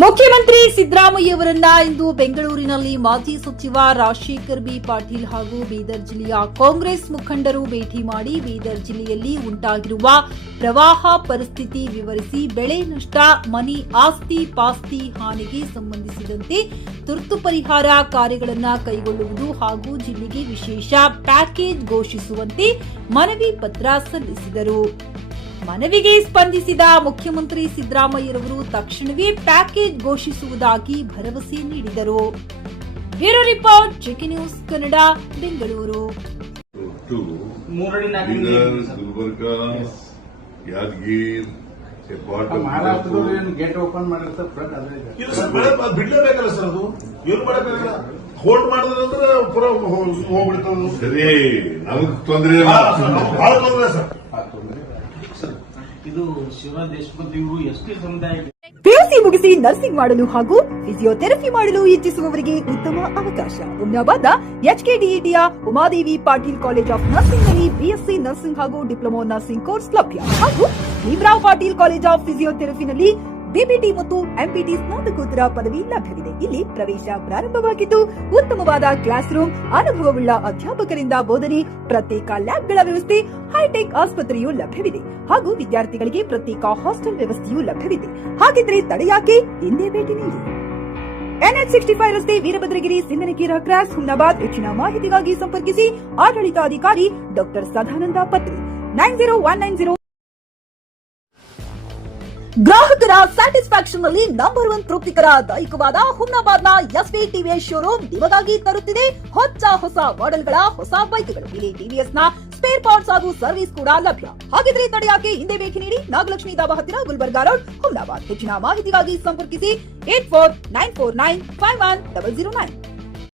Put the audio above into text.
ಮುಖ್ಯಮಂತ್ರಿ ಸಿದ್ದರಾಮಯ್ಯವರನ್ನ ಇಂದು ಬೆಂಗಳೂರಿನಲ್ಲಿ ಮಾಜಿ ಸಚಿವ ರಾಜಶೇಖರ್ ಬಿ ಪಾಟೀಲ್ ಹಾಗೂ ಬೀದರ್ ಜಿಲ್ಲೆಯ ಕಾಂಗ್ರೆಸ್ ಮುಖಂಡರು ಭೇಟಿ ಮಾಡಿ ಬೀದರ್ ಜಿಲ್ಲೆಯಲ್ಲಿ ಉಂಟಾಗಿರುವ ಪ್ರವಾಹ ಪರಿಸ್ಥಿತಿ ವಿವರಿಸಿ ಬೆಳೆ ನಷ್ಟ, ಮನೆ ಆಸ್ತಿ ಪಾಸ್ತಿ ಹಾನಿಗೆ ಸಂಬಂಧಿಸಿದಂತೆ ತುರ್ತು ಪರಿಹಾರ ಕಾರ್ಯಗಳನ್ನು ಕೈಗೊಳ್ಳುವುದು ಹಾಗೂ ಜಿಲ್ಲೆಗೆ ವಿಶೇಷ ಪ್ಯಾಕೇಜ್ ಘೋಷಿಸುವಂತೆ ಮನವಿ ಪತ್ರ ಸಲ್ಲಿಸಿದರು. ಮನವಿಗೆ ಸ್ಪಂದಿಸಿದ ಮುಖ್ಯಮಂತ್ರಿ ಸಿದ್ದರಾಮಯ್ಯರವರು ತಕ್ಷಣವೇ ಪ್ಯಾಕೇಜ್ ಘೋಷಿಸುವುದಾಗಿ ಭರವಸೆ ನೀಡಿದರು. Bureau report, GK news Kannada, Bengaluru. Gulbarga, Yadgir, gate open ಮಾಡಿರ್ತಾರೆ ಬಿಡ್ಲೇಬೇಕಲ್ಲ ಸರ್. ಅದು ಏನು ಮಾಡಬೇಕಲ್ಲ, ಹೋಲ್ಡ್ ಮಾಡಿದ್ರೆ ಪುರ ಹೋಗ್ಬಿಡ್ತದೆ. ಸರಿ, ನಮಗ್ ತೊಂದರೆ ಇಲ್ಲ. ಬಹಳ ತೊಂದರೆ ಸರ್. ಇದು ಶಿವರಾಜ್ ದೇಶಪಾಂಡೆ ಇವರು ಎಸ್ಟಿ ಸಮುದಾಯಕ್ಕೆ ಪಿಯುಸಿ ಮುಗಿಸಿ ನರ್ಸಿಂಗ್ ಮಾಡಲು ಹಾಗೂ ಫಿಸಿಯೋಥೆರಪಿ ಮಾಡಲು ಇಚ್ಛಿಸುವವರಿಗೆ ಉತ್ತಮ ಅವಕಾಶ. ಹುಮ್ನಾಬಾದ್ನ ಎಚ್ಕೆಡಿಇಟಿಯ Umadevi Patil college of nursing ನಲ್ಲಿ ಬಿಎಸ್ಸಿ ನರ್ಸಿಂಗ್ ಹಾಗೂ ಡಿಪ್ಲೊಮಾ ನರ್ಸಿಂಗ್ ಕೋರ್ಸ್ ಲಭ್ಯ ಹಾಗೂ ಭೀಮರಾವ್ ಪಾಟೀಲ್ ಕಾಲೇಜ್ ಆಫ್ ಫಿಸಿಯೋಥೆರಪಿನಲ್ಲಿ ಬಿಬಿಟಿ ಮತ್ತು ಎಂಪಿಟಿ ಸ್ನಾತಕೋತ್ತರ ಪದವಿ ಲಭ್ಯವಿದೆ. ಇಲ್ಲಿ ಪ್ರವೇಶ ಪ್ರಾರಂಭವಾಗಿದ್ದು ಉತ್ತಮವಾದ ಕ್ಲಾಸ್ ರೂಮ್, ಅನುಭವವುಳ್ಳ ಅಧ್ಯಾಪಕರಿಂದ ಬೋಧನೆ, ಪ್ರತ್ಯೇಕ ಲ್ಯಾಬ್ಗಳ ವ್ಯವಸ್ಥೆ, ಹೈಟೆಕ್ ಆಸ್ಪತ್ರೆಯೂ ಲಭ್ಯವಿದೆ ಹಾಗೂ ವಿದ್ಯಾರ್ಥಿಗಳಿಗೆ ಪ್ರತ್ಯೇಕ ಹಾಸ್ಟೆಲ್ ವ್ಯವಸ್ಥೆಯೂ ಲಭ್ಯವಿದೆ. ಹಾಗಿದ್ರೆ ತಡೆಯಾಕೆ, ಹಿಂದೆ ಭೇಟಿ ನೀಡಿ. NH 65 ರಸ್ತೆ, ವೀರಭದ್ರಗಿರಿ, ಸಿಂದನಕೀರ ಕ್ರಾಸ್, ಹುಮ್ನಾಬಾದ್. ಹೆಚ್ಚಿನ ಮಾಹಿತಿಗಾಗಿ ಸಂಪರ್ಕಿಸಿ ಆಡಳಿತಾಧಿಕಾರಿ ಡಾಕ್ಟರ್ ಸದಾನಂದ ಪತ್ರಿ 90190. ಗ್ರಾಹಕರ ಸ್ಯಾಟಿಸ್ಫ್ಯಾಕ್ಷನ್ ನಲ್ಲಿ ನಂಬರ್ 1 ತೃಪ್ತಿಕರ ದೈಹಿಕವಾದ ಹುಮ್ನಾಬಾದ್ನ ಎಸ್ವಿ ಟಿವಿಎಸ್ ಶೋರೂಮ್ ನಿಮಗಾಗಿ ತರುತ್ತಿದೆ ಹೊಸ ಮಾಡೆಲ್ಗಳ ಹೊಸ ಬೈಕ್ಗಳು. ಇಲ್ಲಿ ಟಿವಿಎಸ್ ನ ಸ್ಪೇರ್ ಪಾರ್ಟ್ಸ್ ಹಾಗೂ ಸರ್ವಿಸ್ ಕೂಡ ಲಭ್ಯ. ಹಾಗಿದ್ರೆ ತಡೆಯಾಕೆ, ಹಿಂದೆ ಭೇಟಿ ನೀಡಿ. ನಾಗಲಕ್ಷ್ಮಿ ದಾಬಾ ಹತ್ತಿರ, ಗುಲ್ಬರ್ಗಾ ರೋಡ್, ಹುಮ್ನಾಬಾದ್. ಹೆಚ್ಚಿನ ಮಾಹಿತಿಗಾಗಿ ಸಂಪರ್ಕಿಸಿ 8494951009.